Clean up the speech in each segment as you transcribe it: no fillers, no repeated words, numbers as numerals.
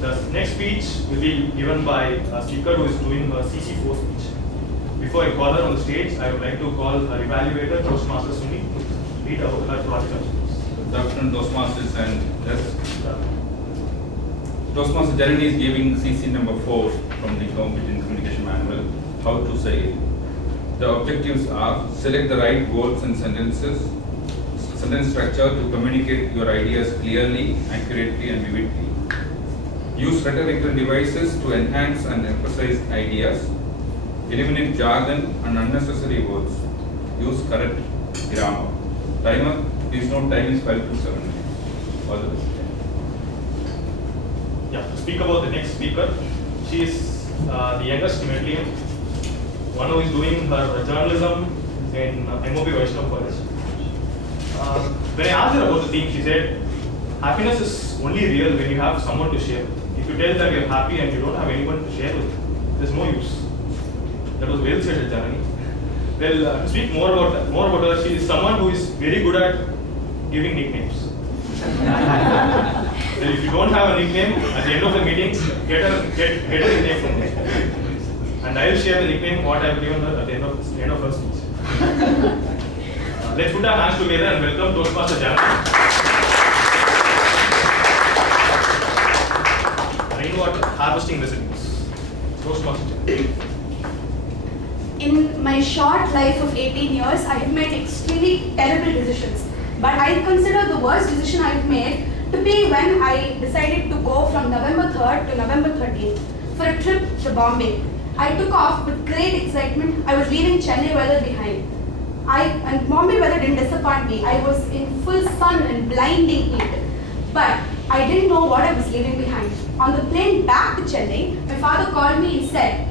The next speech will be given by a speaker who is doing a CC4 speech. Before I call her on the stage, I would like to call her evaluator, Toastmaster Sumi, to read about her project objectives. Good afternoon, Toastmasters and guests. Toastmaster Janani is giving CC number 4 from the Competition Communication Manual, How to Say. The objectives are: select the right words and sentence structure to communicate your ideas clearly, accurately and vividly. Use rhetorical devices to enhance and emphasize ideas. Eliminate jargon and unnecessary words. Use correct grammar. Timer, please note time is 5 to 7 minutes. All the best. Yeah, to speak about the next speaker, she is the youngest Medley, one who is doing her journalism in MOB Vaishnav College. When I asked her about the theme, she said, happiness is only real when you have someone to share with. If you tell that you're happy and you don't have anyone to share with, there's no use. That was well said, Janani. Well, to speak more about her, she is someone who is very good at giving nicknames. Well, if you don't have a nickname, at the end of the meetings, get a nickname from me. And I will share the nickname what I have given her at the end of her speech. Let's put our hands together and welcome Toastmaster Janani. Rainwater harvesting recipes. Toastmaster Janani. In my short life of 18 years, I have made extremely terrible decisions. But I consider the worst decision I have made to be when I decided to go from November 3rd to November 13th for a trip to Bombay. I took off with great excitement. I was leaving Chennai weather behind. And Bombay weather didn't disappoint me. I was in full sun and blinding heat. But I didn't know what I was leaving behind. On the plane back to Chennai, my father called me and said,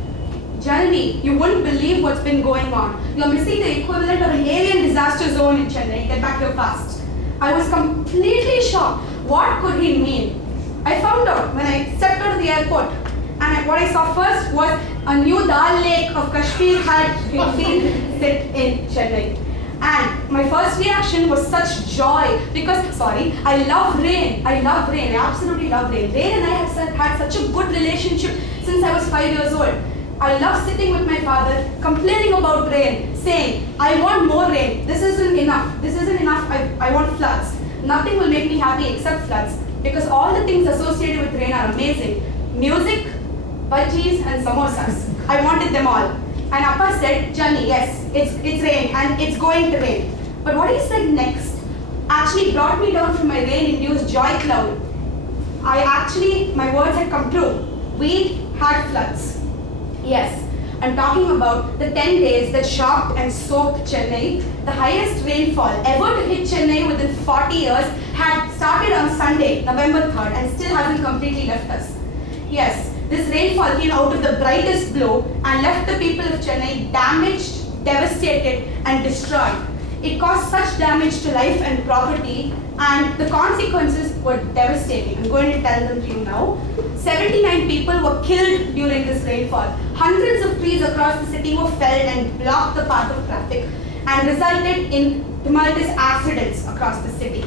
Janani, you wouldn't believe what's been going on. You're missing the equivalent of an alien disaster zone in Chennai. Get back here fast. I was completely shocked. What could he mean? I found out when I stepped out of the airport, and what I saw first was a new Dal Lake of Kashmir had been set in Chennai. And my first reaction was such joy because, I love rain. I absolutely love rain. Rain and I have had such a good relationship since I was 5 years old. I love sitting with my father, complaining about rain, saying, I want more rain. This isn't enough. I want floods. Nothing will make me happy except floods because all the things associated with rain are amazing. Music, bhajis and samosas. I wanted them all. And Appa said, Jani, yes, it's rain and it's going to rain. But what he said next actually brought me down from my rain-induced joy cloud. My words had come true. We had floods. Yes, I'm talking about the 10 days that shocked and soaked Chennai. The highest rainfall ever to hit Chennai within 40 years had started on Sunday, November 3rd, and still hasn't completely left us. Yes, this rainfall came out of the brightest blue and left the people of Chennai damaged, devastated, and destroyed. It caused such damage to life and property, and the consequences were devastating. I'm going to tell them to you now. 79 people were killed during this rainfall. Hundreds of trees across the city were felled and blocked the path of traffic and resulted in tumultuous accidents across the city.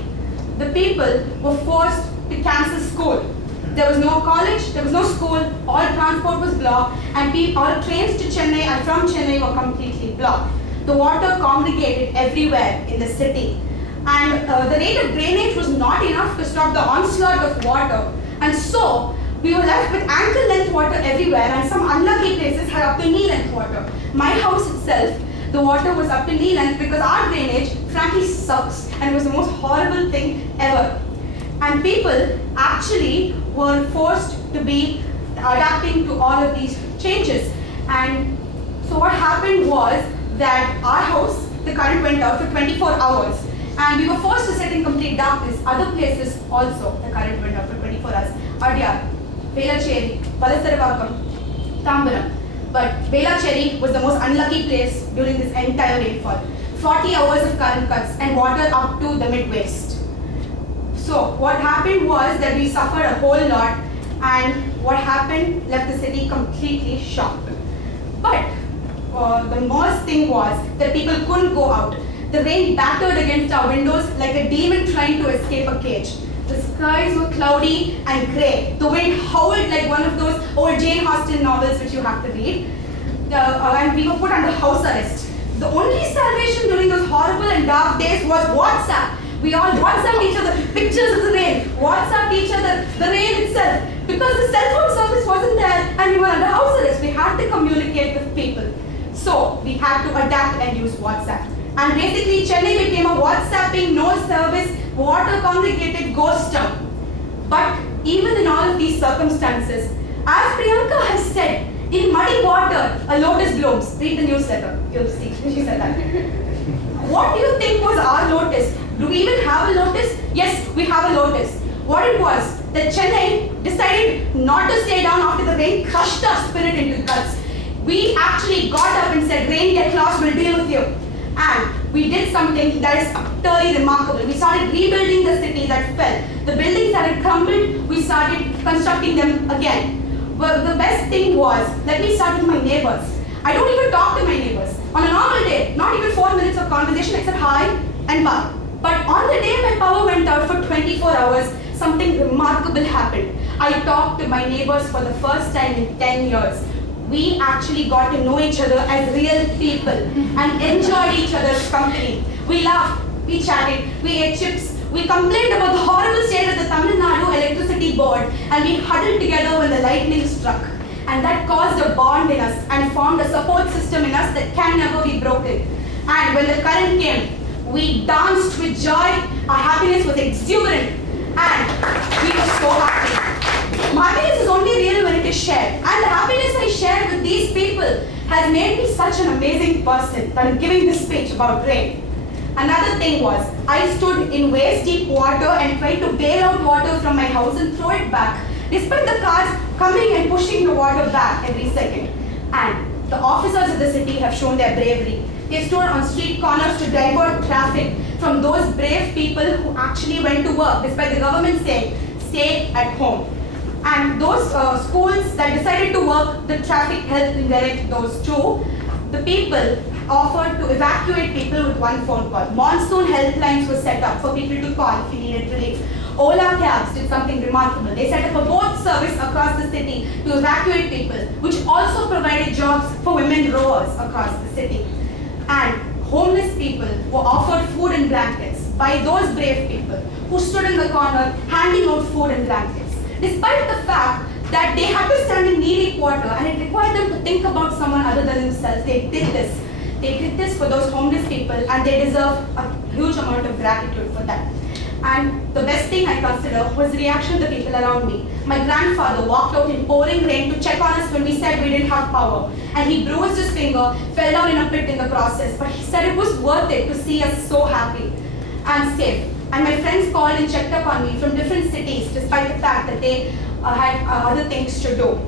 The people were forced to cancel school. There was no college, there was no school, all transport was blocked, and all trains to Chennai and from Chennai were completely blocked. The water congregated everywhere in the city. And the rate of drainage was not enough to stop the onslaught of water. And so, we were left with ankle-length water everywhere, and some unlucky places had up to knee-length water. My house itself, the water was up to knee-length because our drainage frankly sucks, and it was the most horrible thing ever. And people actually were forced to be adapting to all of these changes. And so what happened was that our house, the current went out for 24 hours. And we were forced to sit in complete darkness. Other places also, the current went out for 24 hours. Adyar, Belacheri, Valasarivakam, Tambaram. But Belacheri was the most unlucky place during this entire rainfall. 40 hours of current cuts and water up to the mid-waist. So what happened was that we suffered a whole lot, and what happened left the city completely shocked. But the worst thing was that people couldn't go out. The rain battered against our windows like a demon trying to escape a cage. The skies were cloudy and grey. The wind howled like one of those old Jane Austen novels which you have to read. And we were put under house arrest. The only salvation during those horrible and dark days was WhatsApp. We all WhatsApp each other pictures of the rain, WhatsApp each other the rain itself. Because the cell phone service wasn't there and we were under house arrest, we had to communicate with people. So we had to adapt and use WhatsApp. And basically Chennai became a WhatsApping, no service, water congregated ghost town. But even in all of these circumstances, as Priyanka has said, in muddy water, a lotus blooms. Read the newsletter. You'll see. She said that. What do you think was our lotus? Do we even have a lotus? Yes, we have a lotus. What it was, that Chennai decided not to stay down after the rain crushed our spirit into guts. We actually got up and said, rain, get lost, we'll deal with you. And we did something that is utterly remarkable. We started rebuilding the city that fell. The buildings that had crumbled, we started constructing them again. Well, the best thing was, let me start with my neighbors. I don't even talk to my neighbors. On a normal day, not even 4 minutes of conversation except hi and bye. But on the day my power went out for 24 hours, something remarkable happened. I talked to my neighbors for the first time in 10 years. We actually got to know each other as real people and enjoyed each other's company. We laughed, we chatted, we ate chips, we complained about the horrible state of the Tamil Nadu electricity board, and we huddled together when the lightning struck. And that caused a bond in us and formed a support system in us that can never be broken. And when the current came, we danced with joy, our happiness was exuberant, and we were so happy. My happiness is only real when it is shared, and the happiness I shared with these people has made me such an amazing person that I'm giving this speech about rain. Another thing was, I stood in waist-deep water and tried to bail out water from my house and throw it back, despite the cars coming and pushing the water back every second. And the officers of the city have shown their bravery. They stood on street corners to divert traffic from those brave people who actually went to work, despite the government saying, stay at home. And those schools that decided to work, the traffic helped redirect those too. The people offered to evacuate people with one phone call. Monsoon helplines were set up for people to call if you needed relief. Ola cabs did something remarkable. They set up a boat service across the city to evacuate people, which also provided jobs for women rowers across the city. And homeless people were offered food and blankets by those brave people who stood in the corner handing out food and blankets. Despite the fact that they had to stand in knee-deep water and it required them to think about someone other than themselves, they did this. They did this for those homeless people and they deserve a huge amount of gratitude for that. And the best thing I consider was the reaction of the people around me. My grandfather walked out in pouring rain to check on us when we said we didn't have power. And he bruised his finger, fell down in a pit in the process. But he said it was worth it to see us so happy and safe. And my friends called and checked up on me from different cities despite the fact that they had other things to do.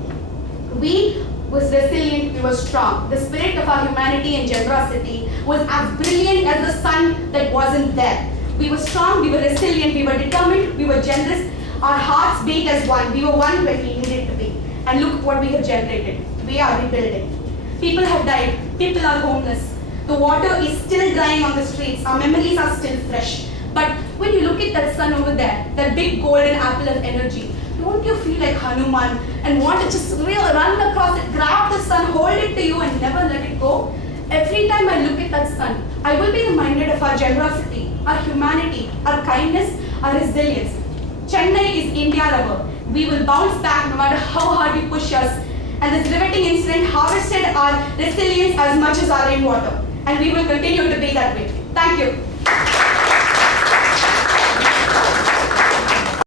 We was resilient, we were strong. The spirit of our humanity and generosity was as brilliant as the sun that wasn't there. We were strong, we were resilient, we were determined, we were generous. Our hearts beat as one. We were one when we needed to be. And look what we have generated. We are rebuilding. People have died. People are homeless. The water is still drying on the streets. Our memories are still fresh. But when you look at that sun over there, that big golden apple of energy, don't you feel like Hanuman and want to just run across it, grab the sun, hold it to you and never let it go? Every time I look at that sun, I will be reminded of our generosity, our humanity, our kindness, our resilience. Chennai is India rubber. We will bounce back no matter how hard you push us. And this riveting incident harvested our resilience as much as our rainwater. And we will continue to be that way. Thank you.